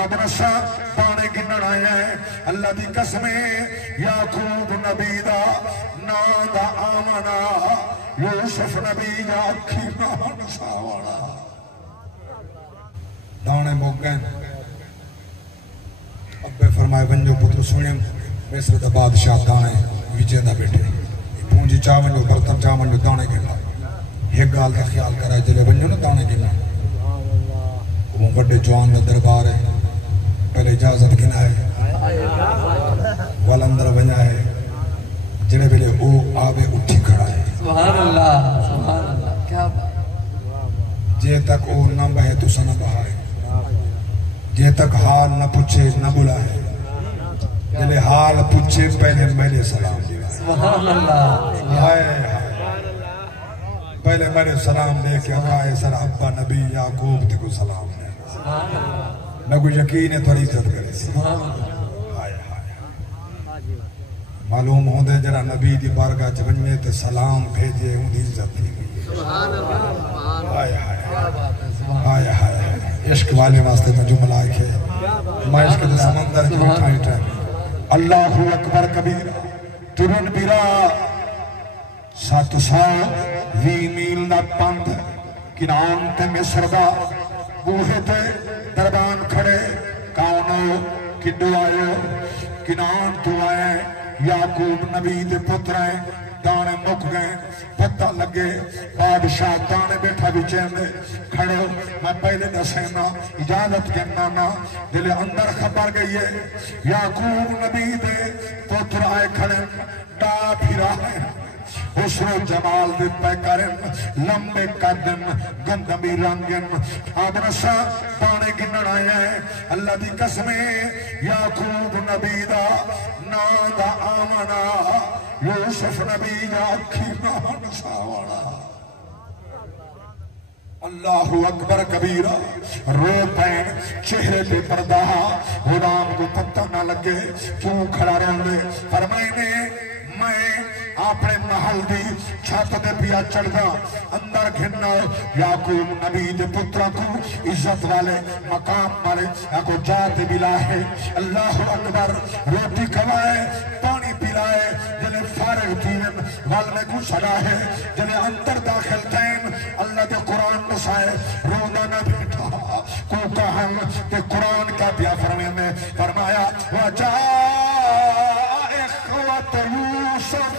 आदम सा दाने गिनण आया है अल्लाह दी कसम याकूब नबी दा ना दा आमना यूसुफ नबी दा अखी नान सावड़ा दाने मुक गए अब्बे फरमाए वंजो पुत्र सुने मिस्र दा बादशाह दाने विजय दा बेटे पूंजी चावल जो बर्तन चावल जो दाने गिना एक गाल का ख्याल करा जले वंजो ना दाने गिना वो बड़े जवान का दरबार है पहले इजाजत गिना है वाल अंदर बना है जिने वेले ओ आवे उठी खड़ा है सुभान अल्लाह क्या जे तक ओ न बहे तो सन बहाए जे तक हाल न पूछे न बुलाए जले हाल पूछे पहले मेरे सलाम दिया सुभान अल्लाह हाय पहले मेरे सलाम दे के आए सर अब्बा नबी याकूब ते को सलाम दे मैं को यकीन है थोड़ी इज्जत करे हाय हाय मालूम होंदे जरा नबी दी बारगाह च वन्ने ते सलाम भेजे उंदी इज्जत थी सुभान अल्लाह हाय हाय हाय हाय इश्क वाले वास्ते में जुमला है मैं इश्क दे समंदर की उठाई है अल्लाहु अकबर कबीरा तुरन बिरा 720 मील दा पंथ किनान ते मिस्र दा बूहे ते दरबान खड़े कौन किडो आयो किनान तो आए याकूब नबी दे पुत्र है दाने मुक गए पता लगे बादशाह दाने बैठा बिचें खड़े हो मैं पहले दसेना इजाजत करना ना दिले अंदर खबर गई है याकूब नबी दे पुत्र आए खड़े डा फिरा है उसरो जमाल दे पैकरन लंबे कदन गंदमी रंगन आदरसा दाने गिनण आया है अल्लाह दी कसम याकूब नबी दा ना दा आमना यूसुफ नबी दा अखी नान सावड़ा अल्लाहु अकबर कबीरा रो पैन चेहरे पे पर्दा गुलाम को पता ना लगे क्यों खड़ा रहे फरमाए मैं अपने महल दी छत दे पिया चढ़दा अंदर घिरना याकूब नबी दे पुत्रा को इज्जत वाले मकाम वाले को जात मिला है अल्लाह अकबर रोटी खवाए पानी पिलाए जने फारग जीवन वाल में घुसड़ा है जने अंदर दाखिल तैन अल्लाह के कुरान नसाए रोना न बैठा को कहम के कुरान का पिया फरमाया वजा इख्वत यूसुफ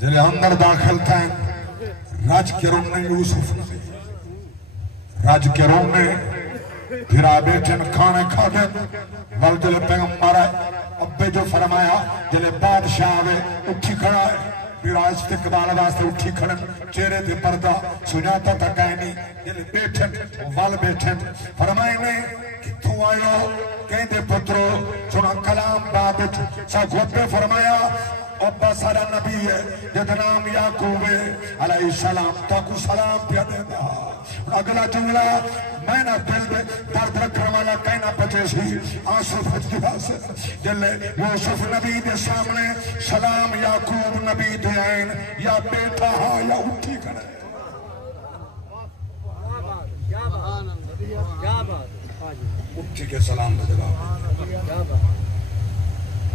जने अंदर दाखिल थे राज के रूम में यूसुफ राज के रूम में फिर बैठे खाने खाते वल जल पैगंबर अब्बे जो फरमाया जले बादशाह आवे उठी खड़ा है विराज इस्तकबाल वास्ते उठी खड़न चेहरे ते पर्दा सुनाता तक है नहीं जले बैठे वल बैठे फरमाए ने किथों आयो कहते पुत्रो सुना कलाम बाबत सा गोते फरमाया अब्बा सारा नबी है जिसका नाम याकूब है अलैहिस्सलाम ताकू सलाम पिया देता अगला जुमला मैं ना दिल में दर्द रखने वाला कहना बचे सी आंसू फज गया से जल्ले यूसुफ नबी के सामने सलाम याकूब नबी दे आइन या बेटा हा या उठी खड़े उठी के सलाम का जवाब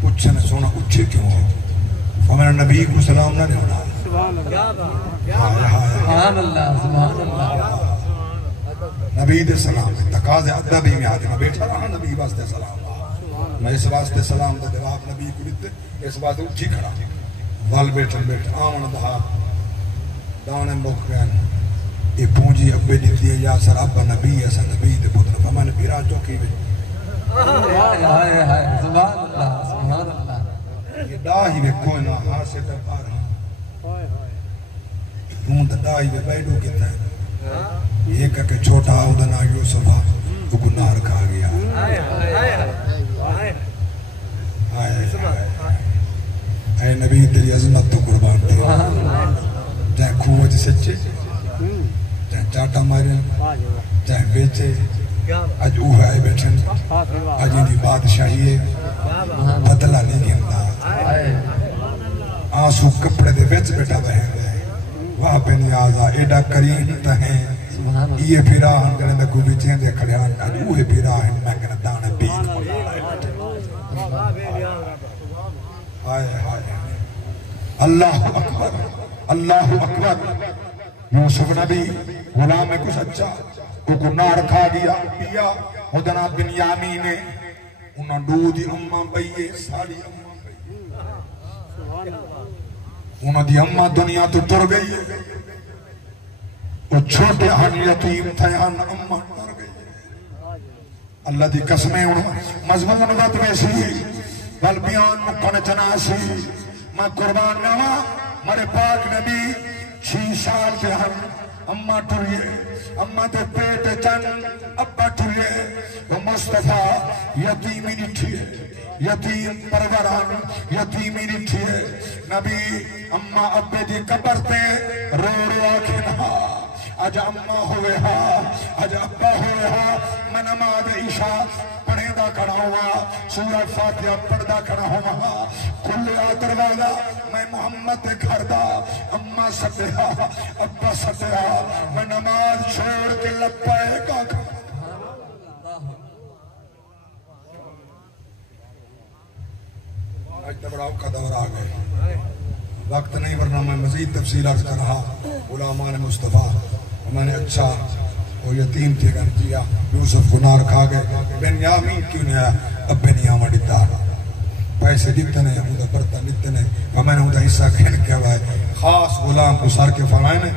पूछने सोना उठी क्यों हो हमारा नबी को सलाम ना देना नबी दे सलाम तकाज़े अदबी में आदमी बैठा रहा नबी वास्ते सलाम मैं इस वास्ते सलाम का जवाब नबी को दिते इस वास्ते उठी खड़ा वाल बैठन बैठ आमन दहा दाने मुख गए ये पूंजी अब्बे दी है या सर अब्बा नबी है सर नबी दे पुत्र फमन बिरा चौकी में हाय हाय सुभान अल्लाह ये दाही वे कोई ना हाथ से कर पा रहा हूँ तो दाही वे बैठो कितना है ये करके छोटा उदना यूसुफ तो गुनाह खा गया ऐ नबी तेरी अजमत तो कुर्बान थे चाहे खूह सच्चे चाहे चाटा मारे चाहे बेचे अज वो है बैठे अज इनकी बादशाही है बदला नहीं गिनता आंसू कपड़े दे विच बेटा बहन वाह पे नियाजा एडा करीम तहे ये फिरा जड़े मैं कोई विचें दे खड़े अज वो फिरा मैं कहना दाने पीक हाय हाय अल्लाह अकबर अल्लाह अकबर। यूसुफ नबी गुलाम है कुछ अच्छा को नार खा गया पिया उदना बिन्यामी ने उन्हें दूध अम्मा बईए सारी अम्मा बईए उन्होंने अम्मा दुनिया तो तुर गई है वो छोटे हन यतीम थे हन अम्मा मर गई है अल्लाह दी कसमें मजमून बात वैसी बल बयान मुकन चनासी मैं कुर्बान नवा मेरे पाक नबी 6 साल पे हम अम्मा टुरिए अम्मा ते पेट चन अब्बा टुरिए वो मुस्तफा यतीमी निठी है यतीम परवरान यतीमी निठी है नबी अम्मा अब्बे दी कब्र पे रो रो आखिना अज अम्मा हुए हा अज अब्बा हुए हा मैं नमाज ईशा पढ़ेदा खड़ा हुआ सूरह फातिहा पढ़दा खड़ा हुआ खुले दरवाजा मैं मोहम्मद के घर दा अम्मा सदया अब्बा सदया मैं नमाज छोड़ के लब्बैका आज तो बड़ा औखा दौर आ गए वक्त नहीं वरना मैं मजीद तफसील अर्ज कर रहा गुलामान मुस्तफ़ा मैंने अच्छा वो यतीम थे कर दिया यूसुफ गुनार खा गए बेन्यामीन क्यों नहीं आया अब बेनियामा दिता पैसे दिते ने उनका बर्तन दिते ने मैंने उनका हिस्सा खेल क्या हुआ है खास गुलाम को सर के फरमाए ने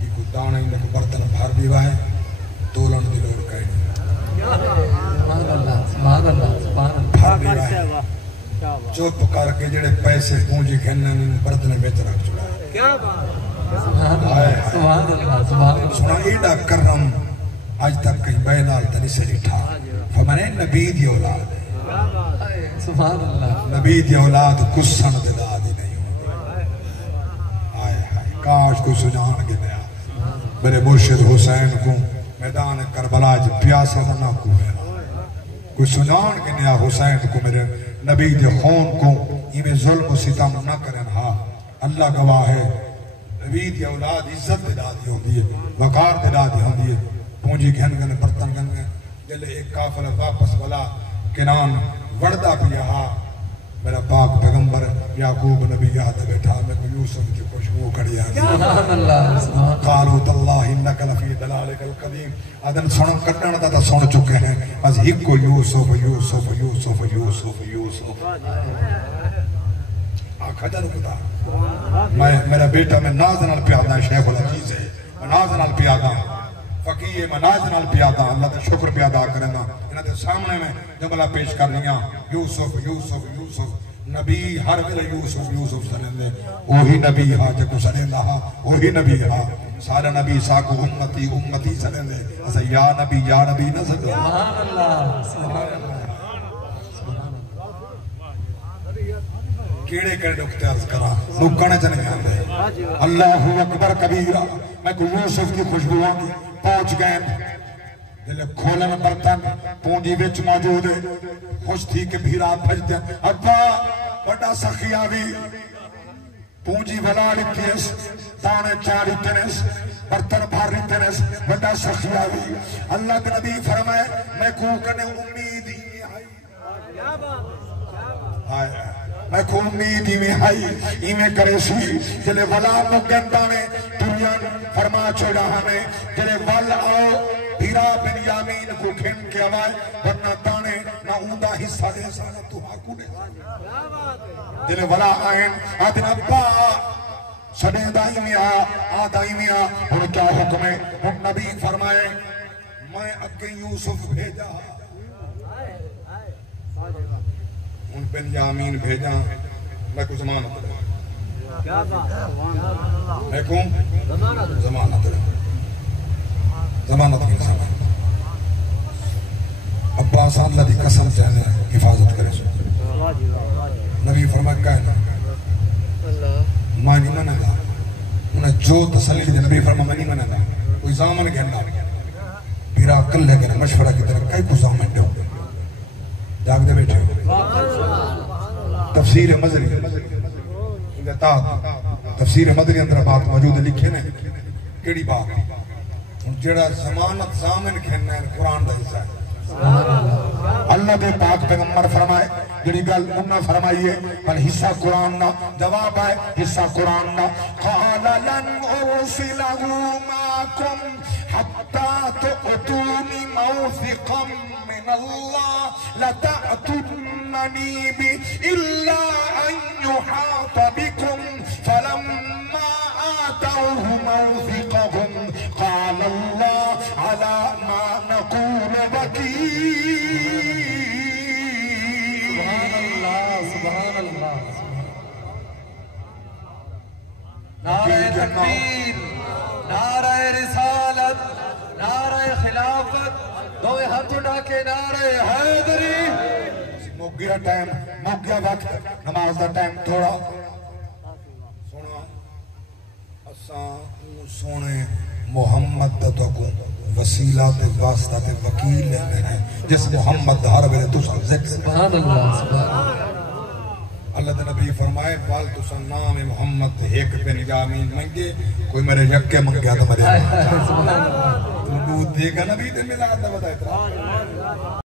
ये दाना इनके बर्तन भर भी हुआ है तोलन की लोड़ कहीं चुप करके जेड़े पैसे पूंजी खेलने बर्तन बेच रख चुका सुना एडा करम आज तक कहीं बैलाल तनी से लिखा फरमाने नबी दी औलाद सुभान अल्लाह नबी दी औलाद कुसन दे दादी नहीं होती हाय हाय काश कोई सुजान के नया मेरे मुर्शिद हुसैन को मैदान करबला च प्यासा ना को कोई सुजान के नया हुसैन को मेरे नबी दे खून को इवें जुल्म सितम ना करें हां अल्लाह गवाह है नबी दी औलाद इज्जत दे दादी होती है वकार दे दादी होती है पूंजी घन घन बर्तन घन जले एक काफिला वापस वाला किनान वड़दा पिया हा मेरा पाक पैगंबर याकूब नबी याद बैठा मैं को यूसुफ की खुशबू कड़िया सुभान अल्लाह सुभान कालू तल्लाह इन्नका लफी दलालिकल कदीम अदन सुन कटण दा सुन चुके हैं बस हिको यूसुफ यूसुफ यूसुफ यूसुफ यूसुफ खजर खुदा मैं मेरा बेटा मैं नाज नाल प्यादा शेखुल अजीज है मैं नाज नाल प्यादा फकीर मैं नाज नाल प्यादा अल्लाह का शुक्र पे अदा करना इन्हां दे सामने में जुमला पेश कर लिया यूसुफ यूसुफ यूसुफ नबी हर वेले यूसुफ यूसुफ सनेंदे ओही नबी हा जो सनेंदा हा ओही नबी हा सारे नबी साको उम्मती उम्मती सनेंदे असा या नबी न सदो सुभान अल्लाह सुभान अल्लाह केड़े केड़े नुक्ते अर्ज करा मुकने च नहीं आंदे अल्लाहु अकबर कबीरा मैं को यूसुफ की खुशबू आंदी पहुंच गए दिल खोलन बर्तन पूंजी विच मौजूद खुश थी के भीरा भजदे अब्बा बड़ा सखिया भी पूंजी बना लिखी दाने चार लिखने बर्तन भर लिखने बड़ा सखिया भी अल्लाह के नबी फरमाए मैं को कने उम्मीद ही आई मैं को उम्मीद ही में आई इवें करे सी जले वला मुकद्दा ने दुनिया फरमा छोड़ा हमें जले वल आओ भीरा बिन्यामीन को खेन के आवाज वरना ताने ना उंदा हिस्सा दे साना तू हाकू दे क्या बात है जले वला आयन आदन अब्बा सने दाई में आ दाई में और क्या हुक्म है हुन नबी फरमाए मैं अगे यूसुफ भेजा उन बिन्यामीन भेजा मैं को जमानत दे क्या बात मैं को जमानत दे जमानत की समय अब्बास अल्लाह की कसम चाहे हिफाजत करे नबी फरमाया कहना अल्लाह मां नहीं मनेगा उन्हें जो तसल्ली दे नबी फरमा मैं नहीं मनेगा कोई जामन कहना फिर कल्ले के मशवरा की तरह कई गुस्सा में दो जागते बैठे तफसीर मजरी तफसीर मदनी अंदर बात मौजूद लिखे ने केड़ी बात जेड़ा जमानत सामन खेना है कुरान का हिस्सा है अल्लाह के पाक पैगंबर फरमाए जेड़ी गल उन्हें फरमाई है पर हिस्सा कुरान ना जवाब है हिस्सा कुरान ना क़ाला लन उरसिलहु माकुम हत्ता तुअतूनी मौसिक़म मिन अल्लाह लतअतुन्नी बि इल्ला अन युहाता बिकुम फलम्मा आतौहु मौसिक़हुम क़ाला अल्लाह अला मा नक़ूल वकील। सुभान अल्लाह नारे तकबीर नारे रिसालत नारे खिलाफत दो हाथ उठा के नारे हैदरी। मुक गया टाइम मुक गया वक्त नमाज का टाइम थोड़ा सुना असा सोने मुहम्मद तो को वसीला ते वास्ता ते वकील लेने हैं जिस मुहम्मद हर वेले तुसा जिक्र सुभान अल्लाह सुभान अल्लाह के नबी फरमाए वाल तुसा नाम मुहम्मद एक पे निगामीन मंगे कोई मेरे यक्के मंगया तो मेरे तू देगा नबी ते मिलाद दा बताए